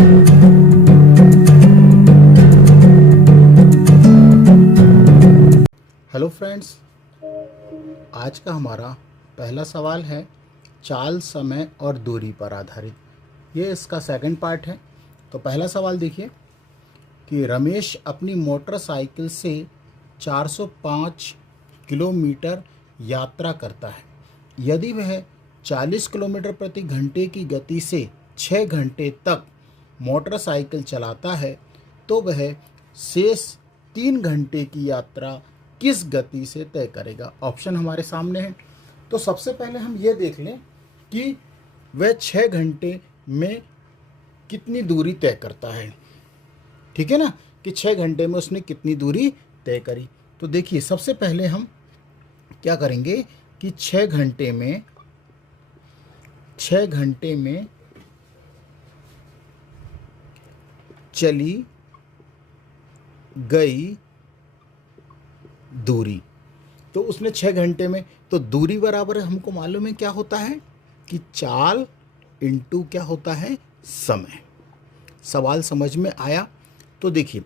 Hello friends, आज का हमारा पहला सवाल है चाल, समय और दूरी पर आधारित। ये इसका सेकंड पार्ट है। तो पहला सवाल देखिए कि रमेश अपनी मोटरसाइकिल से 405 किलोमीटर यात्रा करता है। यदि वह 40 किलोमीटर प्रति घंटे की गति से 6 घंटे तक मोटरसाइकिल चलाता है तो वह शेष 3 घंटे की यात्रा किस गति से तय करेगा। ऑप्शन हमारे सामने है। तो सबसे पहले हम ये देख लें कि वह 6 घंटे में कितनी दूरी तय करता है। ठीक है ना, कि 6 घंटे में उसने कितनी दूरी तय करी। तो देखिए, सबसे पहले हम क्या करेंगे कि 6 घंटे में चली गई दूरी। तो उसने 6 घंटे में, तो दूरी बराबर हमको मालूम है क्या होता है कि चाल इंटू क्या होता है, समय। सवाल समझ में आया। तो देखिए,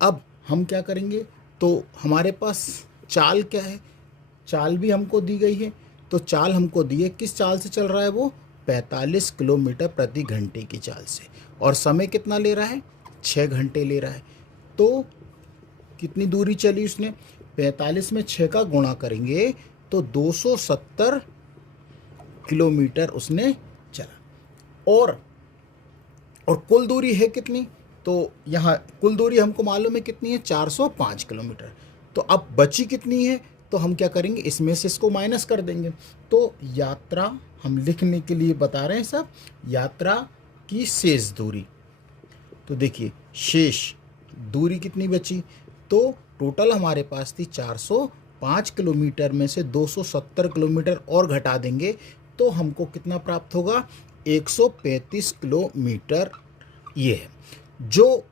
अब हम क्या करेंगे, तो हमारे पास चाल क्या है, चाल भी हमको दी गई है। तो चाल हमको दी है, किस चाल से चल रहा है वो, 45 किलोमीटर प्रति घंटे की चाल से। और समय कितना ले रहा है, 6 घंटे ले रहा है। तो कितनी दूरी चली उसने, 45 में 6 का गुणा करेंगे तो 270 किलोमीटर उसने चला। और कुल दूरी है कितनी, तो यहाँ कुल दूरी हमको मालूम है कितनी है, 405 किलोमीटर। तो अब बची कितनी है, तो हम क्या करेंगे, इसमें से इसको माइनस कर देंगे। तो यात्रा हम लिखने के लिए बता रहे हैं सब, यात्रा की शेष दूरी। तो देखिए, शेष दूरी कितनी बची, तो टोटल हमारे पास थी 405 किलोमीटर में से 270 किलोमीटर और घटा देंगे तो हमको कितना प्राप्त होगा, 135 किलोमीटर। ये है जो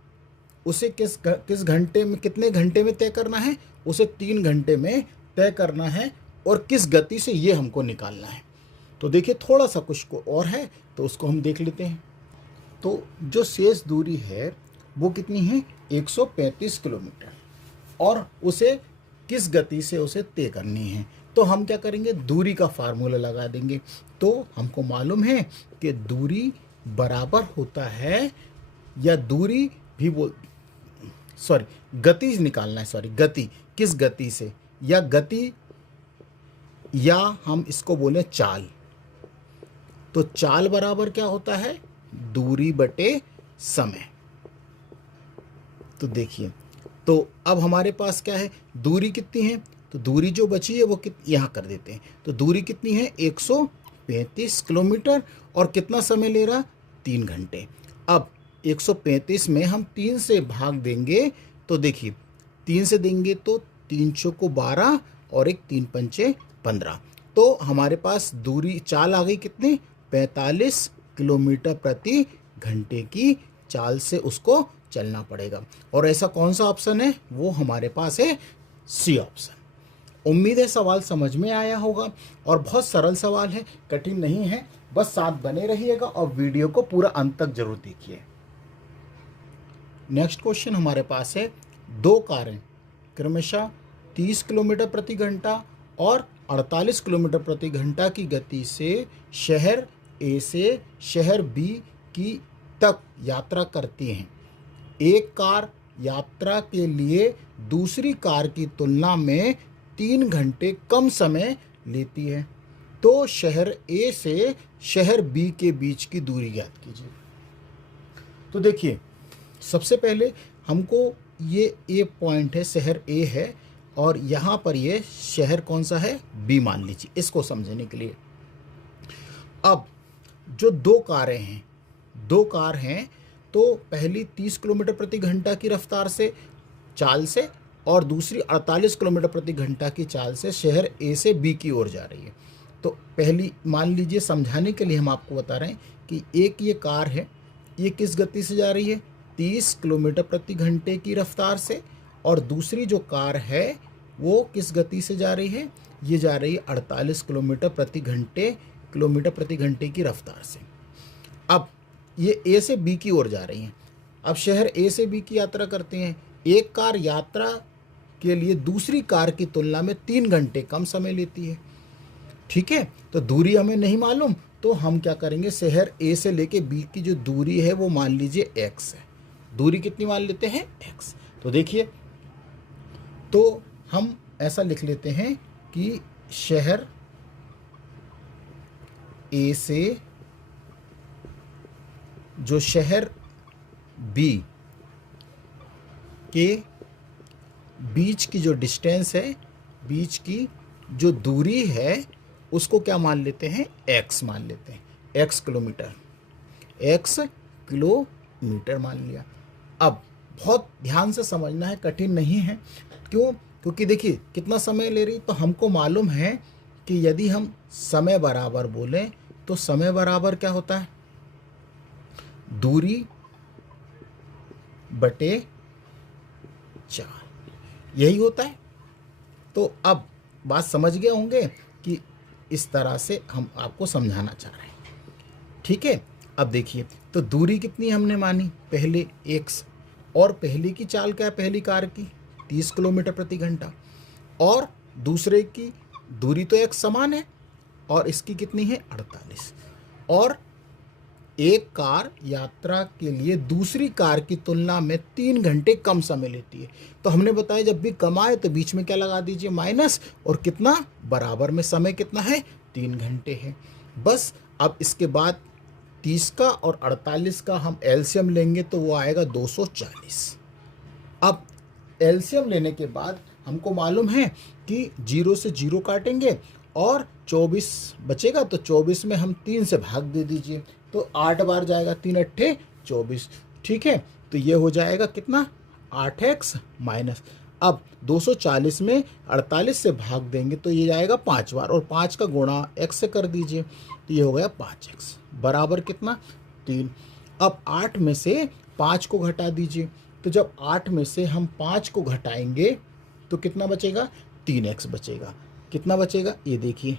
उसे किस घंटे में, कितने घंटे में तय करना है, उसे 3 घंटे में तय करना है। और किस गति से, ये हमको निकालना है। तो देखिए, थोड़ा सा कुछ को और है तो उसको हम देख लेते हैं। तो जो शेष दूरी है वो कितनी है, 135 किलोमीटर, और उसे किस गति से उसे तय करनी है। तो हम क्या करेंगे, दूरी का फार्मूला लगा देंगे। तो हमको मालूम है कि दूरी बराबर होता है, या दूरी भी गति निकालना है, गति किस गति से, या गति, या हम इसको बोले चाल। तो चाल बराबर क्या होता है, दूरी बटे समय। तो देखिए, तो अब हमारे पास क्या है, दूरी कितनी है, तो दूरी जो बची है वो यहाँ कर देते हैं। तो दूरी कितनी है, 135 किलोमीटर, और कितना समय ले रहा, 3 घंटे। अब 135 में हम 3 से भाग देंगे, तो देखिए 3 से देंगे तो 3 चौको 12 और 1 3 पंचे 15। तो हमारे पास दूरी, चाल आ गई कितनी, 45 किलोमीटर प्रति घंटे की चाल से उसको चलना पड़ेगा। और ऐसा कौन सा ऑप्शन है, वो हमारे पास है सी ऑप्शन। उम्मीद है सवाल समझ में आया होगा, और बहुत सरल सवाल है, कठिन नहीं है। बस साथ बने रहिएगा और वीडियो को पूरा अंत तक जरूर देखिए। नेक्स्ट क्वेश्चन हमारे पास है, 2 कारें क्रमशः 30 किलोमीटर प्रति घंटा और 48 किलोमीटर प्रति घंटा की गति से शहर ए से शहर बी की तक यात्रा करती हैं। एक कार यात्रा के लिए दूसरी कार की तुलना में 3 घंटे कम समय लेती है। तो शहर ए से शहर बी के बीच की दूरी ज्ञात कीजिए। तो देखिए, सबसे पहले हमको ये ए पॉइंट है, शहर ए है, और यहाँ पर ये शहर कौन सा है, बी मान लीजिए, इसको समझने के लिए। अब जो 2 कारें हैं, 2 कार हैं, तो पहली 30 किलोमीटर प्रति घंटा की रफ्तार से, चाल से, और दूसरी 48 किलोमीटर प्रति घंटा की चाल से शहर ए से बी की ओर जा रही है। तो पहली मान लीजिए, समझाने के लिए हम आपको बता रहे हैं कि एक ये कार है, ये किस गति से जा रही है, 30 किलोमीटर प्रति घंटे की रफ्तार से, और दूसरी जो कार है वो किस गति से जा रही है, ये जा रही है 48 किलोमीटर प्रति घंटे की रफ्तार से। अब ये ए से बी की ओर जा रही हैं। अब शहर ए से बी की यात्रा करते हैं। एक कार यात्रा के लिए दूसरी कार की तुलना में 3 घंटे कम समय लेती है। ठीक है, तो दूरी हमें नहीं मालूम, तो हम क्या करेंगे, शहर ए से लेके बी की जो दूरी है वो मान लीजिए x है। दूरी कितनी मान लेते हैं, x। तो देखिए, तो हम ऐसा लिख लेते हैं कि शहर ए से जो शहर बी के बीच की जो डिस्टेंस है, बीच की जो दूरी है, उसको क्या मान लेते हैं, x मान लेते हैं। x किलोमीटर, x किलोमीटर मान लिया। अब बहुत ध्यान से समझना है, कठिन नहीं है। क्यों? क्योंकि देखिए कितना समय ले रही, तो हमको मालूम है कि यदि हम समय बराबर बोलें तो समय बराबर क्या होता है, दूरी बटे 4, यही होता है। तो अब बात समझ गए होंगे कि इस तरह से हम आपको समझाना चाह रहे हैं। ठीक है, अब देखिए, तो दूरी कितनी हमने मानी, पहले x, और पहले की चाल क्या है, पहली कार की 30 किलोमीटर प्रति घंटा, और दूसरे की दूरी तो x समान है, और इसकी कितनी है, 48। और एक कार यात्रा के लिए दूसरी कार की तुलना में 3 घंटे कम समय लेती है। तो हमने बताया जब भी कम आए तो बीच में क्या लगा दीजिए, माइनस, और कितना, बराबर में समय कितना है, 3 घंटे है। बस अब इसके बाद 30 का और 48 का हम एलसीएम लेंगे तो वो आएगा 240। अब एलसीएम लेने के बाद हमको मालूम है कि 0 से 0 काटेंगे और 24 बचेगा, तो 24 में हम 3 से भाग दे दीजिए, तो 8 बार जाएगा, 3 अट्ठे 24। ठीक है, तो ये हो जाएगा कितना, 8x माइनस। अब 240 में 48 से भाग देंगे तो ये जाएगा 5 बार, और 5 का गुणा x से कर दीजिए, तो ये हो गया 5x बराबर कितना, 3। अब 8 में से 5 को घटा दीजिए, तो जब 8 में से हम 5 को घटाएंगे तो कितना बचेगा, 3x बचेगा। कितना बचेगा, ये देखिए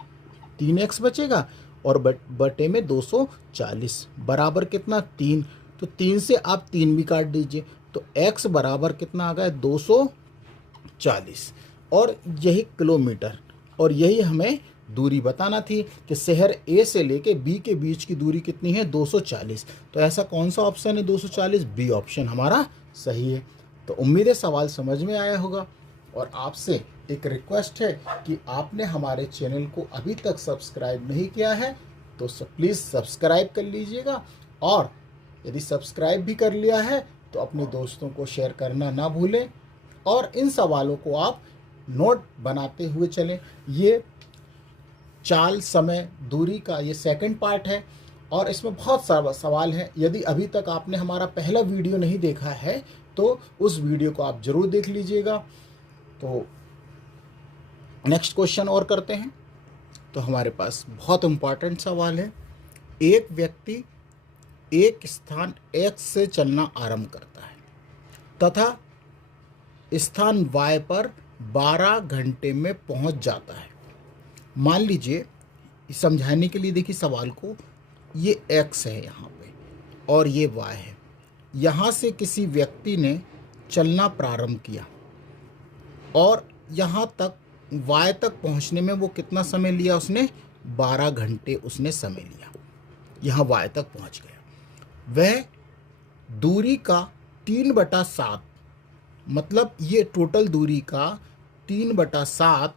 3x बचेगा, और बटे में 240 बराबर कितना, 3। तो 3 से आप 3 भी काट दीजिए, तो x बराबर कितना आ गया, 240। और यही किलोमीटर, और यही हमें दूरी बताना थी कि शहर ए से लेके बी के बीच की दूरी कितनी है, 240। तो ऐसा कौन सा ऑप्शन है 240, बी ऑप्शन हमारा सही है। तो उम्मीद है सवाल समझ में आया होगा, और आपसे एक रिक्वेस्ट है कि आपने हमारे चैनल को अभी तक सब्सक्राइब नहीं किया है तो प्लीज़ सब्सक्राइब कर लीजिएगा, और यदि सब्सक्राइब भी कर लिया है तो अपने दोस्तों को शेयर करना ना भूलें, और इन सवालों को आप नोट बनाते हुए चलें। ये चाल, समय, दूरी का ये सेकंड पार्ट है, और इसमें बहुत सारा सवाल है। यदि अभी तक आपने हमारा पहला वीडियो नहीं देखा है तो उस वीडियो को आप ज़रूर देख लीजिएगा। तो नेक्स्ट क्वेश्चन और करते हैं। तो हमारे पास बहुत इम्पॉर्टेंट सवाल है। एक व्यक्ति एक स्थान X से चलना आरंभ करता है तथा स्थान Y पर 12 घंटे में पहुंच जाता है। मान लीजिए, समझाने के लिए देखिए सवाल को, ये X है यहाँ पे और ये Y है। यहाँ से किसी व्यक्ति ने चलना प्रारंभ किया और यहाँ तक Y तक पहुँचने में वो कितना समय लिया, उसने 12 घंटे उसने समय लिया। यहाँ Y तक पहुँच गया। वह दूरी का 3/7, मतलब ये टोटल दूरी का 3/7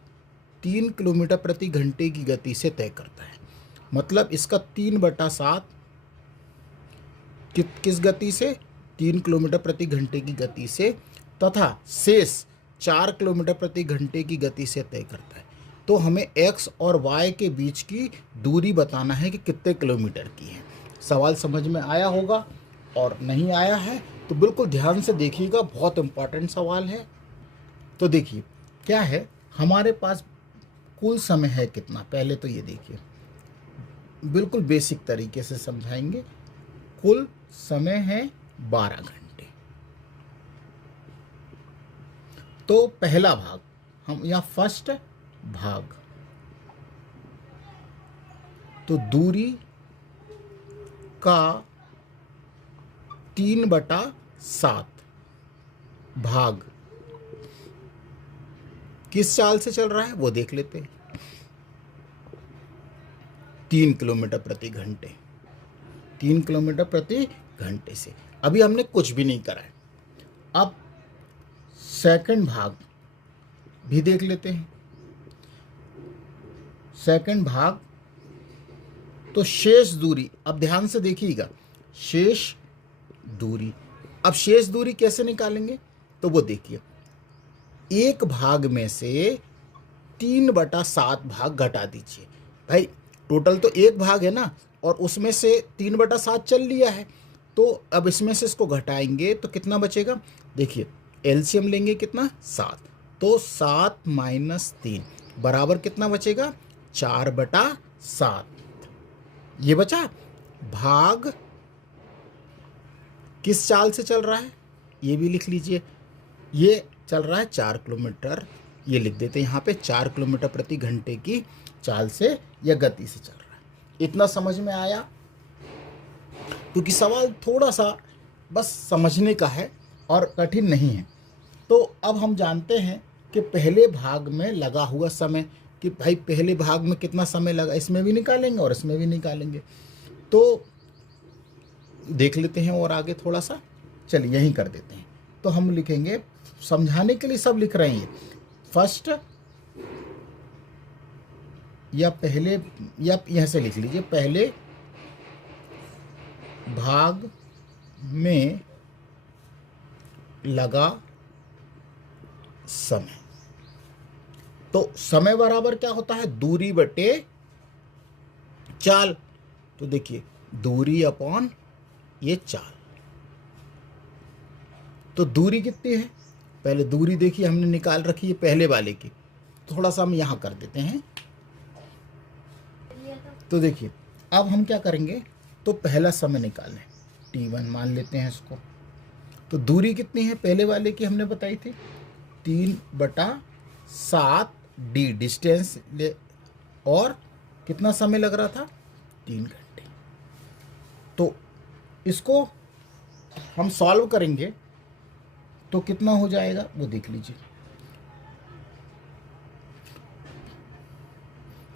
3 किलोमीटर प्रति घंटे की गति से तय करता है। मतलब इसका 3/7 किस गति से, 3 किलोमीटर प्रति घंटे की गति से, तथा शेष 4 किलोमीटर प्रति घंटे की गति से तय करता है। तो हमें x और y के बीच की दूरी बताना है कि कितने किलोमीटर की है। सवाल समझ में आया होगा, और नहीं आया है तो बिल्कुल ध्यान से देखिएगा, बहुत इम्पॉर्टेंट सवाल है। तो देखिए क्या है, हमारे पास कुल समय है कितना, पहले तो ये देखिए, बिल्कुल बेसिक तरीके से समझाएंगे। कुल समय है 12 घंटे। तो पहला भाग हम यहाँ फर्स्ट भाग, तो दूरी का 3/7 भाग किस चाल से चल रहा है वो देख लेते हैं। 3 किलोमीटर प्रति घंटे, 3 किलोमीटर प्रति घंटे से। अभी हमने कुछ भी नहीं करा है। अब सेकंड भाग भी देख लेते हैं। सेकंड भाग तो शेष दूरी, अब ध्यान से देखिएगा, शेष दूरी। अब शेष दूरी कैसे निकालेंगे तो वो देखिए, एक भाग में से 3/7 भाग घटा दीजिए। भाई टोटल तो एक भाग है ना, और उसमें से 3/7 चल लिया है, तो अब इसमें से इसको घटाएंगे तो कितना बचेगा। देखिए एलसीएम लेंगे कितना, 7, तो 7 - 3 बराबर कितना बचेगा, 4/7। ये बचा। भाग किस चाल से चल रहा है ये भी लिख लीजिए। ये चल रहा है 4 किलोमीटर, ये लिख देते हैं यहाँ पे, 4 किलोमीटर प्रति घंटे की चाल से या गति से चल रहा है। इतना समझ में आया? क्योंकि सवाल थोड़ा सा बस समझने का है और कठिन नहीं है। तो अब हम जानते हैं कि पहले भाग में लगा हुआ समय, कि भाई पहले भाग में कितना समय लगा, इसमें भी निकालेंगे और इसमें भी निकालेंगे। तो देख लेते हैं और आगे थोड़ा सा, चलिए यहीं कर देते हैं। तो हम लिखेंगे, समझाने के लिए सब लिख रहे हैं, फर्स्ट या पहले, या यहाँ से लिख लीजिए, पहले भाग में लगा समय। तो समय बराबर क्या होता है, दूरी बटे चाल। तो देखिए दूरी अपॉन ये चाल। तो दूरी कितनी है, पहले दूरी देखिए हमने निकाल रखी है पहले वाले की, थोड़ा सा हम यहाँ कर देते हैं। तो देखिए अब हम क्या करेंगे, तो पहला समय निकालें, t1 मान लेते हैं इसको। तो दूरी कितनी है पहले वाले की हमने बताई थी, 3/7 d डिस्टेंस ले, और कितना समय लग रहा था, 3 घंटे। तो इसको हम सॉल्व करेंगे तो कितना हो जाएगा वो देख लीजिए।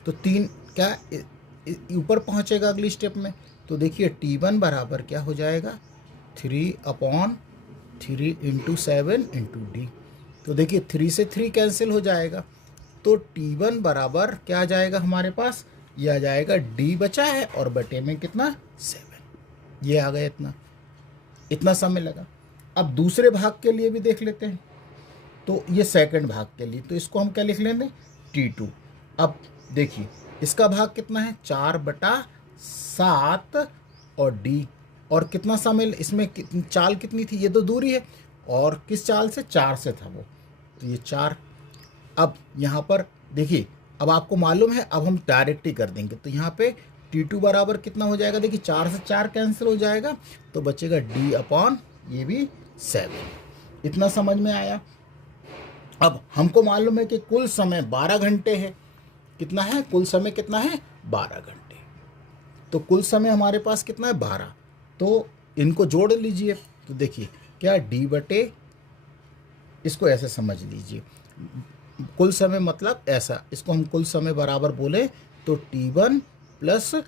तो 3 क्या ऊपर पहुंचेगा अगली स्टेप में। तो देखिए t1 बराबर क्या हो जाएगा, 3/3 × 7 × d। तो देखिए 3 से 3 कैंसिल हो जाएगा, तो t1 बराबर क्या आ जाएगा हमारे पास, ये आ जाएगा d बचा है और बटे में कितना, 7। ये आ गया, इतना समय लगा। अब दूसरे भाग के लिए भी देख लेते हैं। तो ये सेकंड भाग के लिए, तो इसको हम क्या लिख लेंगे, t2। अब देखिए इसका भाग कितना है, 4/7 और d, और कितना समय इसमें, चाल कितनी थी, ये तो दूरी है, और किस चाल से, 4 से था वो, तो ये 4। अब यहाँ पर देखिए, अब आपको मालूम है, अब हम डायरेक्ट ही कर देंगे। तो यहाँ पे t2 बराबर कितना हो जाएगा, देखिए 4 से 4 कैंसिल हो जाएगा, तो बचेगा d अपॉन ये भी 7। इतना समझ में आया? अब हमको मालूम है कि कुल समय 12 घंटे है। कितना है कुल समय, कितना है, 12 घंटे। तो कुल समय हमारे पास कितना है, 12। तो इनको जोड़ लीजिए। तो देखिए क्या, d बटे, इसको ऐसे समझ लीजिए, कुल समय मतलब ऐसा, इसको हम कुल समय बराबर बोले तो t1 +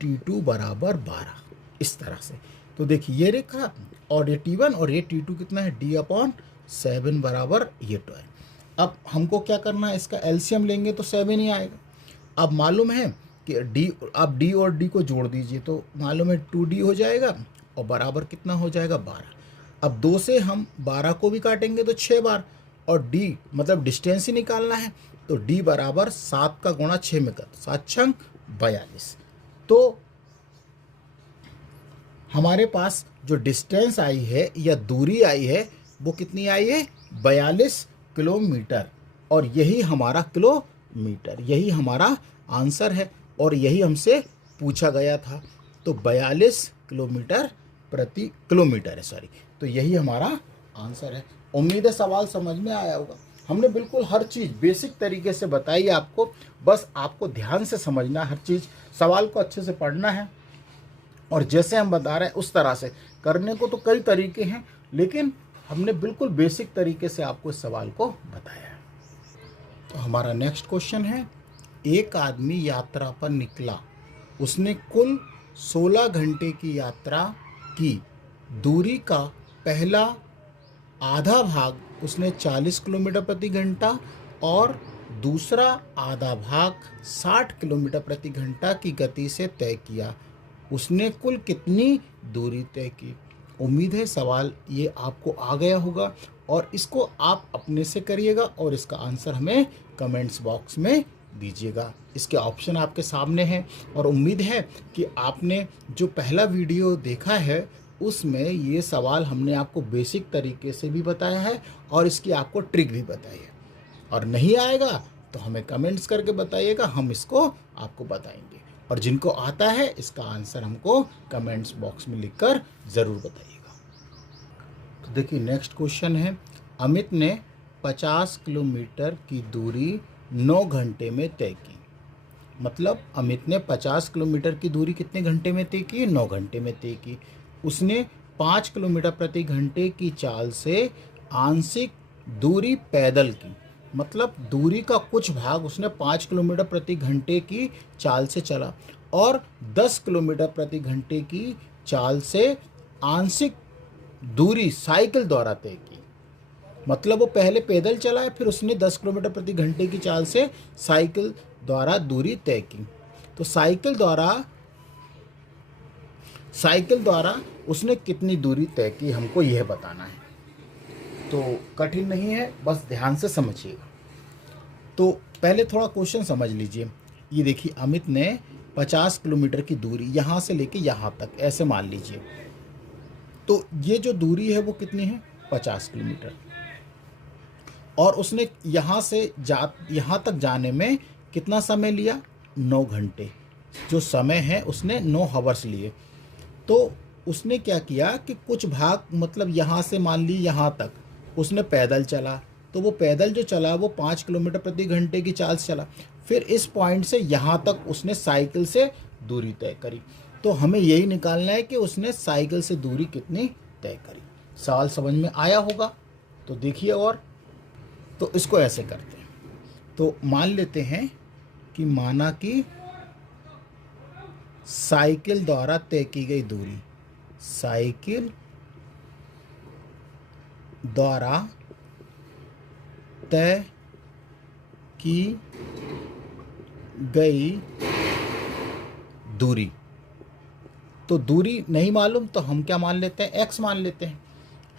t2 बराबर 12, इस तरह से। तो देखिए ये रेखा और ये t1 और ये t2 कितना है, d अपॉन 7 बराबर ये 12। अब हमको क्या करना है, इसका एलसीएम लेंगे तो 7 ही आएगा। अब मालूम है कि d, अब d और d को जोड़ दीजिए, तो मालूम है 2d हो जाएगा और बराबर कितना हो जाएगा, 12। अब 2 से हम 12 को भी काटेंगे तो 6 बार, और d मतलब डिस्टेंस ही निकालना है, तो d बराबर 7 का गुणा 6 में कर, 7 छंग 42। तो हमारे पास जो डिस्टेंस आई है या दूरी आई है वो कितनी आई है, 42 किलोमीटर। और यही हमारा किलोमीटर, यही हमारा आंसर है, और यही हमसे पूछा गया था। तो 42 किलोमीटर है, सॉरी। तो यही हमारा आंसर है। उम्मीद है सवाल समझ में आया होगा। हमने बिल्कुल हर चीज़ बेसिक तरीके से बताई आपको, बस आपको ध्यान से समझना हर चीज़, सवाल को अच्छे से पढ़ना है और जैसे हम बता रहे हैं उस तरह से करने को तो कई तरीके हैं, लेकिन हमने बिल्कुल बेसिक तरीके से आपको इस सवाल को बताया है। तो हमारा नेक्स्ट क्वेश्चन है, एक आदमी यात्रा पर निकला, उसने कुल 16 घंटे की यात्रा की। दूरी का पहला आधा भाग उसने 40 किलोमीटर प्रति घंटा और दूसरा आधा भाग 60 किलोमीटर प्रति घंटा की गति से तय किया। उसने कुल कितनी दूरी तय की? उम्मीद है सवाल ये आपको आ गया होगा और इसको आप अपने से करिएगा और इसका आंसर हमें कमेंट्स बॉक्स में दीजिएगा। इसके ऑप्शन आपके सामने हैं और उम्मीद है कि आपने जो पहला वीडियो देखा है उसमें ये सवाल हमने आपको बेसिक तरीके से भी बताया है और इसकी आपको ट्रिक भी बताई है। और नहीं आएगा तो हमें कमेंट्स करके बताइएगा, हम इसको आपको बताएंगे। और जिनको आता है इसका आंसर हमको कमेंट्स बॉक्स में लिखकर ज़रूर बताइएगा। तो देखिए नेक्स्ट क्वेश्चन है, अमित ने 50 किलोमीटर की दूरी 9 घंटे में तय की। मतलब अमित ने 50 किलोमीटर की दूरी कितने घंटे में तय की? 9 घंटे में तय की। उसने 5 किलोमीटर प्रति घंटे की चाल से आंशिक दूरी पैदल की। मतलब दूरी का कुछ भाग उसने 5 किलोमीटर प्रति घंटे की चाल से चला और 10 किलोमीटर प्रति घंटे की चाल से आंशिक दूरी साइकिल द्वारा तय की। मतलब वो पहले पैदल चला है, फिर उसने 10 किलोमीटर प्रति घंटे की चाल से साइकिल द्वारा दूरी तय की। तो साइकिल द्वारा उसने कितनी दूरी तय की, हमको यह बताना है। तो कठिन नहीं है, बस ध्यान से समझिएगा। तो पहले थोड़ा क्वेश्चन समझ लीजिए। ये देखिए अमित ने 50 किलोमीटर की दूरी यहाँ से लेके यहाँ तक ऐसे मान लीजिए। तो ये जो दूरी है वो कितनी है? 50 किलोमीटर। और उसने यहाँ तक जाने में कितना समय लिया? 9 घंटे। जो समय है उसने 9 हावर्स लिए। तो उसने क्या किया कि कुछ भाग, मतलब यहाँ से मान ली यहाँ तक उसने पैदल चला, तो वो पैदल जो चला वो 5 किलोमीटर प्रति घंटे की चाल से चला। फिर इस पॉइंट से यहाँ तक उसने साइकिल से दूरी तय करी। तो हमें यही निकालना है कि उसने साइकिल से दूरी कितनी तय करी। सवाल समझ में आया होगा? तो देखिए, और तो इसको ऐसे करते हैं। तो मान लेते हैं कि माना कि साइकिल द्वारा तय की गई दूरी, साइकिल द्वारा तय की गई दूरी। तो दूरी नहीं मालूम तो हम क्या मान लेते हैं? x मान लेते हैं,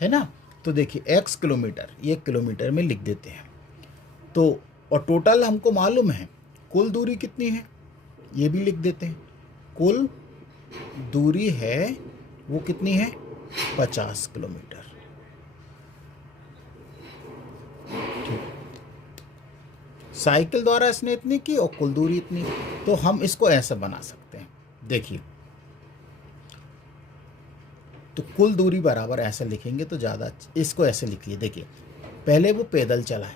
है ना। तो देखिए x किलोमीटर, ये किलोमीटर में लिख देते हैं। तो और टोटल हमको मालूम है कुल दूरी कितनी है, ये भी लिख देते हैं। कुल दूरी है वो कितनी है? 50 किलोमीटर। साइकिल द्वारा इसने इतनी की और कुल दूरी इतनी। तो हम इसको ऐसे बना सकते हैं, देखिए। तो कुल दूरी बराबर ऐसे लिखेंगे तो ज़्यादा, इसको ऐसे लिखिए। देखिए पहले वो पैदल चला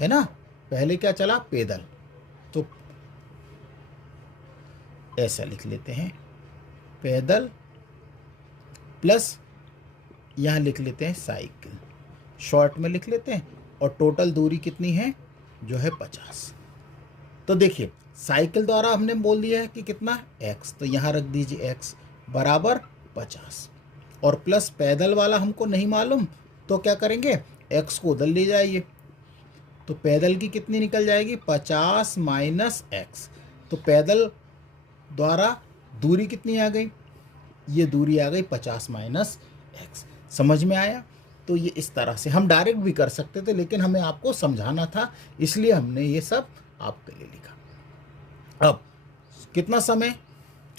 है ना, पहले क्या चला? पैदल। तो ऐसा लिख लेते हैं, पैदल प्लस यहाँ लिख लेते हैं साइकिल, शॉर्ट में लिख लेते हैं। और टोटल दूरी कितनी है? जो है 50। तो देखिए साइकिल द्वारा हमने बोल दिया है कि कितना? x। तो यहाँ रख दीजिए x बराबर 50 और प्लस पैदल वाला हमको नहीं मालूम, तो क्या करेंगे? x को उधर ले जाइए। तो पैदल की कितनी निकल जाएगी? 50 माइनस x। तो पैदल द्वारा दूरी कितनी आ गई? ये दूरी आ गई 50 माइनस x। समझ में आया? तो ये इस तरह से हम डायरेक्ट भी कर सकते थे, लेकिन हमें आपको समझाना था, इसलिए हमने ये सब आपके लिए लिखा। अब कितना समय?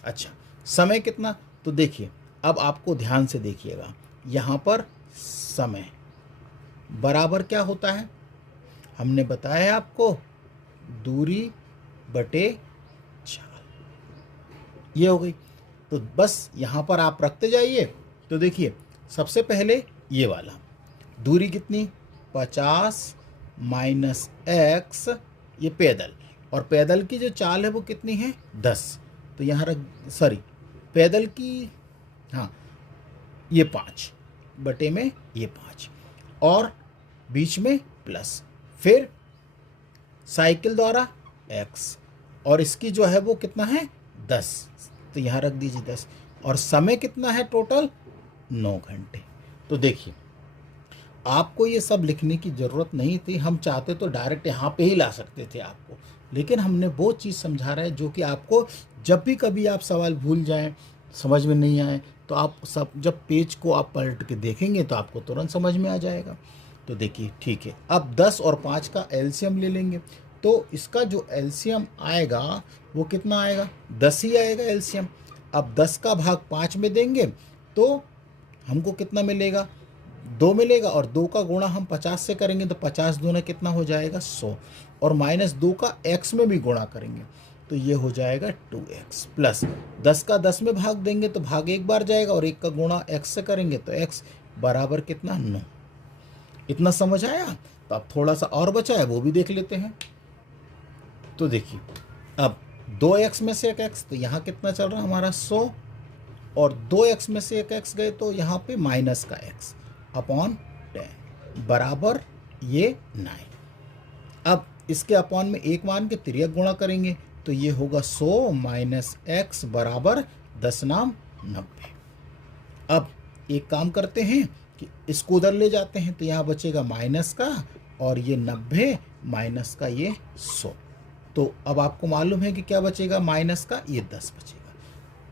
अच्छा, समय कितना? तो देखिए अब आपको ध्यान से देखिएगा, यहाँ पर समय बराबर क्या होता है? हमने बताया है आपको, दूरी बटे चाल। ये हो गई। तो बस यहाँ पर आप रखते जाइए। तो देखिए सबसे पहले ये वाला दूरी कितनी? 50 माइनस x, ये पैदल। और पैदल की जो चाल है वो कितनी है? 10। तो यहाँ रख, सॉरी पैदल की, हाँ, ये 5 बटे में ये 5 और बीच में प्लस, फिर साइकिल द्वारा x और इसकी जो है वो कितना है 10, तो यहाँ रख दीजिए 10 और समय कितना है टोटल 9 घंटे। तो देखिए आपको ये सब लिखने की ज़रूरत नहीं थी, हम चाहते तो डायरेक्ट यहाँ पे ही ला सकते थे आपको, लेकिन हमने वो चीज़ समझा रहा है जो कि आपको जब भी कभी आप सवाल भूल जाएं, समझ में नहीं आए, तो आप सब जब पेज को आप पलट के देखेंगे तो आपको तुरंत समझ में आ जाएगा। तो देखिए ठीक है, अब 10 और 5 का एलसीएम ले लेंगे, तो इसका जो एलसीएम आएगा वो कितना आएगा, 10 ही आएगा एलसीएम। अब 10 का भाग 5 में देंगे तो हमको कितना मिलेगा, 2 मिलेगा और 2 का गुणा हम 50 से करेंगे तो 50 दूना कितना हो जाएगा 100 और -2 का x में भी गुणा करेंगे तो ये हो जाएगा 2x प्लस 10 का 10 में भाग देंगे तो भाग एक बार जाएगा और 1 का गुणा x से करेंगे तो x बराबर कितना 9। इतना समझ आया? तो अब थोड़ा सा और बचा है वो भी देख लेते हैं। तो देखिए अब 2x में से 1x, तो यहाँ कितना चल रहा है हमारा 100 और 2x में से 1x गए तो यहाँ पे माइनस का x अपॉन 10 बराबर ये 9। अब इसके अपॉन में एक मान के तिर्यक गुणा करेंगे तो ये होगा 100 माइनस x बराबर 10 नाम 90। अब एक काम करते हैं कि इसको उधर ले जाते हैं तो यहाँ बचेगा माइनस का और ये 90 माइनस का ये 100। तो अब आपको मालूम है कि क्या बचेगा, माइनस का ये 10 बचेगा।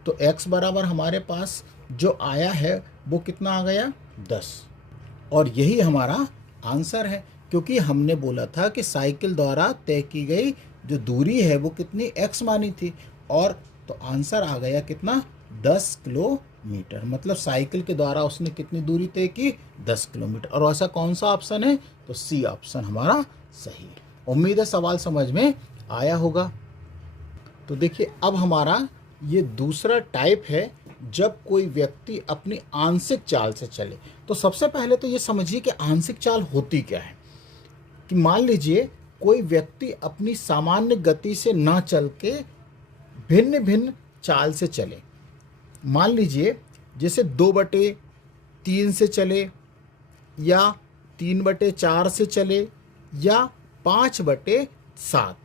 तो x बराबर हमारे पास जो आया है वो कितना आ गया 10 और यही हमारा आंसर है, क्योंकि हमने बोला था कि साइकिल द्वारा तय की गई जो दूरी है वो कितनी x मानी थी और तो आंसर आ गया कितना 10 किलोमीटर। मतलब साइकिल के द्वारा उसने कितनी दूरी तय की 10 किलोमीटर। और ऐसा कौन सा ऑप्शन है, तो सी ऑप्शन हमारा सही है। उम्मीद है सवाल समझ में आया होगा। तो देखिए अब हमारा ये दूसरा टाइप है जब कोई व्यक्ति अपनी आंशिक चाल से चले। तो सबसे पहले तो ये समझिए कि आंशिक चाल होती क्या है। कि मान लीजिए कोई व्यक्ति अपनी सामान्य गति से ना चल के भिन्न भिन्न चाल से चले। मान लीजिए जैसे 2/3 से चले या 3/4 से चले या 5/7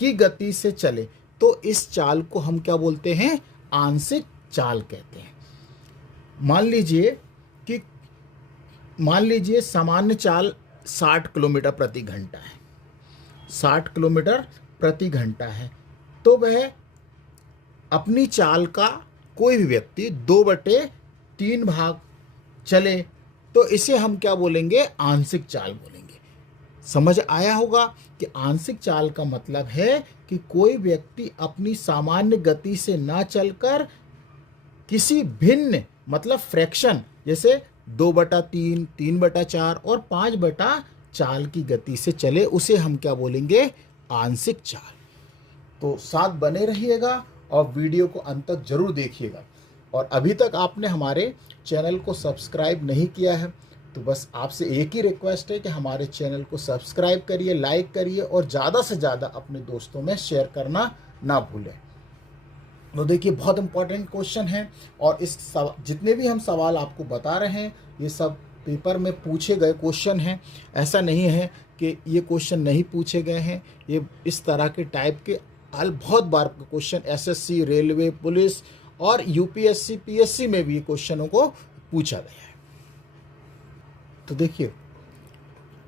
की गति से चले, तो इस चाल को हम क्या बोलते हैं, आंशिक चाल कहते हैं। मान लीजिए सामान्य चाल 60 किलोमीटर प्रति घंटा है, 60 किलोमीटर प्रति घंटा है, तो वह अपनी चाल का कोई भी व्यक्ति 2/3 भाग चले तो इसे हम क्या बोलेंगे, आंशिक चाल बोलेंगे। समझ आया होगा कि आंशिक चाल का मतलब है कि कोई व्यक्ति अपनी सामान्य गति से ना चलकर किसी भिन्न मतलब फ्रैक्शन जैसे 2/3, 3/4 और 5/4 की गति से चले, उसे हम क्या बोलेंगे, आंशिक चाल। तो साथ बने रहिएगा और वीडियो को अंत तक जरूर देखिएगा। और अभी तक आपने हमारे चैनल को सब्सक्राइब नहीं किया है तो बस आपसे एक ही रिक्वेस्ट है कि हमारे चैनल को सब्सक्राइब करिए, लाइक करिए और ज़्यादा से ज़्यादा अपने दोस्तों में शेयर करना ना भूलें। तो देखिए बहुत इंपॉर्टेंट क्वेश्चन है और जितने भी हम सवाल आपको बता रहे हैं ये सब पेपर में पूछे गए क्वेश्चन हैं। ऐसा नहीं है कि ये क्वेश्चन नहीं पूछे गए हैं, ये इस तरह के टाइप के बहुत बार क्वेश्चन एसएससी, रेलवे, पुलिस और यूपीएससी, पीएससी में भी क्वेश्चनों को पूछा गया है। तो देखिए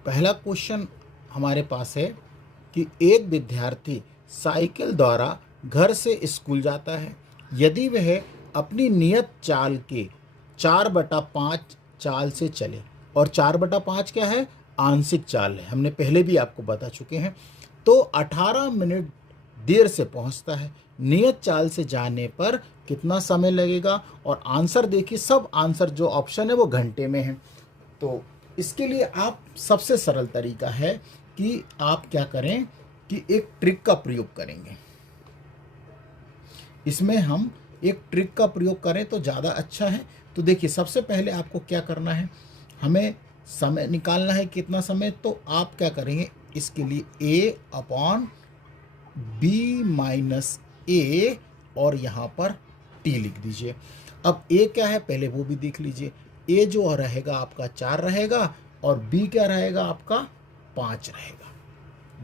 पहला क्वेश्चन हमारे पास है कि एक विद्यार्थी साइकिल द्वारा घर से स्कूल जाता है। यदि वह अपनी नियत चाल के 4/5 चाल से चले, और 4/5 क्या है, आंशिक चाल है, हमने पहले भी आपको बता चुके हैं, तो 18 मिनट देर से पहुंचता है। नियत चाल से जाने पर कितना समय लगेगा, और आंसर देखिए सब आंसर जो ऑप्शन है वो घंटे में है। तो इसके लिए आप सबसे सरल तरीका है कि आप क्या करें कि एक ट्रिक का प्रयोग करेंगे। इसमें हम एक ट्रिक का प्रयोग करें तो ज़्यादा अच्छा है। तो देखिए सबसे पहले आपको क्या करना है, हमें समय निकालना है कितना समय। तो आप क्या करेंगे, इसके लिए a/b - a और यहाँ पर टी लिख दीजिए। अब ए क्या है पहले वो भी देख लीजिए। ए जो रहेगा आपका 4 रहेगा और बी क्या रहेगा आपका 5 रहेगा।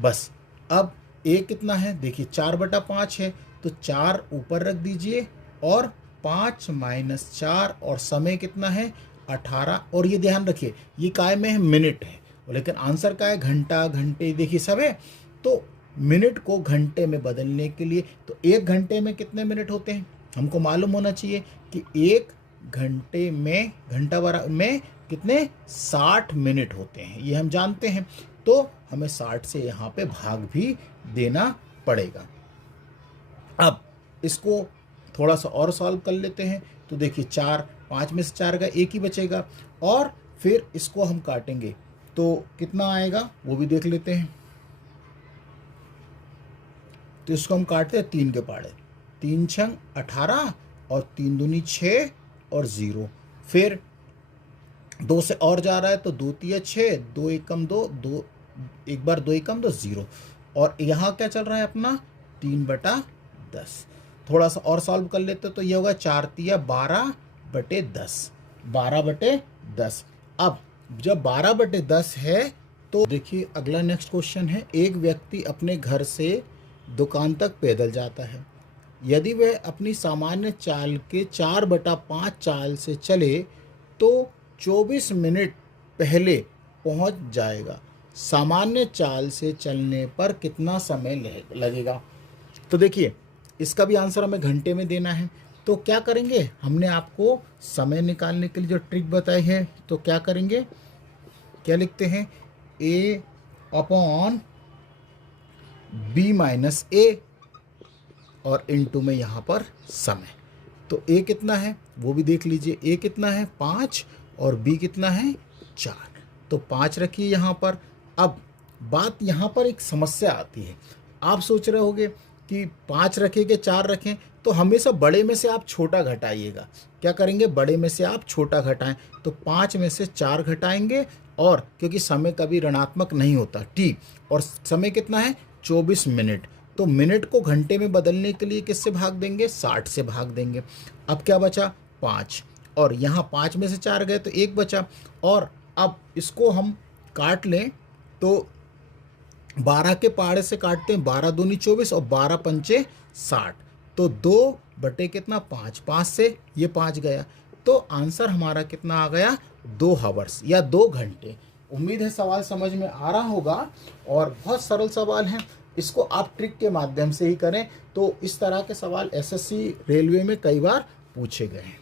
बस अब ए कितना है देखिए 4/5 है, तो 4 ऊपर रख दीजिए और 5 - 4 और समय कितना है 18। और ये ध्यान रखिए ये काय में है मिनट है, लेकिन आंसर का है घंटा घंटे देखिए सब है। तो मिनट को घंटे में बदलने के लिए तो 1 घंटे में कितने मिनट होते हैं हमको मालूम होना चाहिए कि 1 घंटे में घंटा बराबर में कितने 60 मिनट होते हैं, ये हम जानते हैं। तो हमें 60 से यहाँ पे भाग भी देना पड़ेगा। अब इसको थोड़ा सा और सॉल्व कर लेते हैं। तो देखिए 4 5 में से 4 का 1 ही बचेगा और फिर इसको हम काटेंगे तो कितना आएगा वो भी देख लेते हैं। तो इसको हम काटते हैं 3 के पाड़े, 3 छंग 18 और 3 दूनी 6 और 0। फिर 2 से और जा रहा है तो 2 तिया 6, 2 एकम 2, 2 एक बार 2 एकम 2 0। और यहाँ क्या चल रहा है अपना 3/10। थोड़ा सा और सॉल्व कर लेते तो ये होगा 4 तिया 12/10, 12/10। अब जब 12/10 है तो देखिए अगला नेक्स्ट क्वेश्चन है, एक व्यक्ति अपने घर से दुकान तक पैदल जाता है। यदि वह अपनी सामान्य चाल के 4/5 चाल से चले तो 24 मिनट पहले पहुंच जाएगा। सामान्य चाल से चलने पर कितना समय लगेगा। तो देखिए इसका भी आंसर हमें घंटे में देना है। तो क्या करेंगे, हमने आपको समय निकालने के लिए जो ट्रिक बताई है तो क्या करेंगे, क्या लिखते हैं A/B - A और इनटू में यहाँ पर समय। तो A कितना है वो भी देख लीजिए, A कितना है 5 और B कितना है 4। तो 5 रखिए यहाँ पर। अब बात यहाँ पर एक समस्या आती है, आप सोच रहे होंगे कि 5 रखें कि 4 रखें, तो हमेशा बड़े में से आप छोटा घटाइएगा। क्या करेंगे, बड़े में से आप छोटा घटाएं। तो 5 में से 4 घटाएंगे और क्योंकि समय कभी ऋणात्मक नहीं होता टी, और समय कितना है 24 मिनट। तो मिनट को घंटे में बदलने के लिए किससे भाग देंगे, 60 से भाग देंगे। अब क्या बचा 5 और यहाँ 5 में से 4 गए तो 1 बचा। और अब इसको हम काट लें तो 12 के पाड़े से काटते हैं, 12 दूनी 24 और 12 पंचे 60। तो 2 बटे कितना 5, 5 से ये 5 गया। तो आंसर हमारा कितना आ गया 2 आवर्स या 2 घंटे। उम्मीद है सवाल समझ में आ रहा होगा और बहुत सरल सवाल है, इसको आप ट्रिक के माध्यम से ही करें। तो इस तरह के सवाल एसएससी रेलवे में कई बार पूछे गए हैं।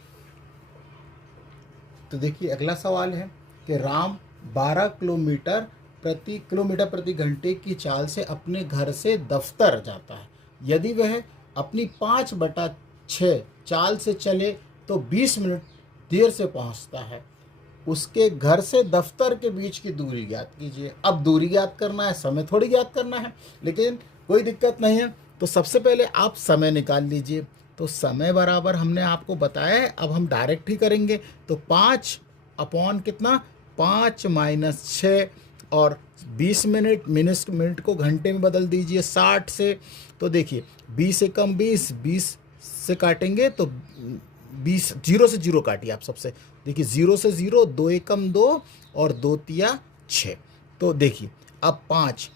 तो देखिए अगला सवाल है कि राम 12 किलोमीटर प्रति घंटे की चाल से अपने घर से दफ्तर जाता है। यदि वह अपनी 5/6 चाल से चले तो 20 मिनट देर से पहुंचता है। उसके घर से दफ्तर के बीच की दूरी ज्ञात कीजिए। अब दूरी ज्ञात करना है, समय थोड़ी ज्ञात करना है, लेकिन कोई दिक्कत नहीं है। तो सबसे पहले आप समय निकाल लीजिए। तो समय बराबर हमने आपको बताया है, अब हम डायरेक्ट ही करेंगे। तो 5 अपॉन कितना 5 - 6 और 20 मिनट को घंटे में बदल दीजिए 60 से। तो देखिए 20 से कम 20 से काटेंगे तो 20, 0 से 0 काटिए आप सबसे। देखिए 0 से 0, 2 एकम 2 और 2 तिया 6। तो देखिए अब 5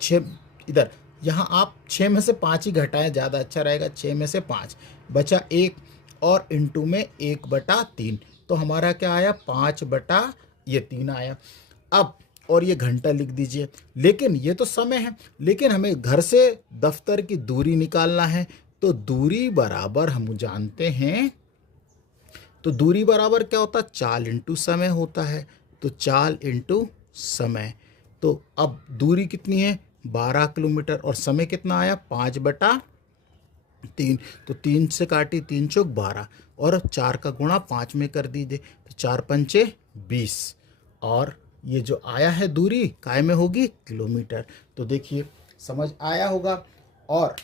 6 इधर, यहाँ आप 6 में से 5 ही घटाएं, ज़्यादा अच्छा रहेगा। 6 में से 5 बचा 1 और इनटू में 1/3। तो हमारा क्या आया 5/3 आया। अब और ये घंटा लिख दीजिए। लेकिन ये तो समय है, लेकिन हमें घर से दफ्तर की दूरी निकालना है। तो दूरी बराबर हम जानते हैं, तो दूरी बराबर क्या होता है चाल इंटू समय होता है। तो चाल इंटू समय। तो अब दूरी कितनी है 12 किलोमीटर और समय कितना आया 5/3। तो 3 से काटी 3 चौक 12 और 4 का गुणा 5 में कर दीजिए। तो 4 पंचे 20 और ये जो आया है दूरी काय में होगी किलोमीटर। तो देखिए समझ आया होगा। और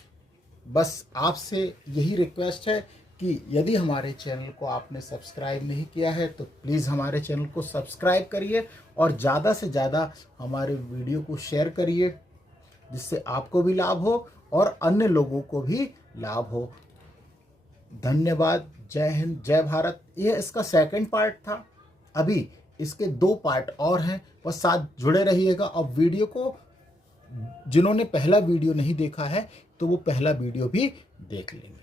बस आपसे यही रिक्वेस्ट है कि यदि हमारे चैनल को आपने सब्सक्राइब नहीं किया है तो प्लीज़ हमारे चैनल को सब्सक्राइब करिए और ज़्यादा से ज़्यादा हमारे वीडियो को शेयर करिए, जिससे आपको भी लाभ हो और अन्य लोगों को भी लाभ हो। धन्यवाद। जय हिंद, जय भारत। ये इसका सेकंड पार्ट था। अभी इसके 2 पार्ट और हैं, बस साथ जुड़े रहिएगा। और वीडियो को जिन्होंने पहला वीडियो नहीं देखा है तो वो पहला वीडियो भी देख लेंगे।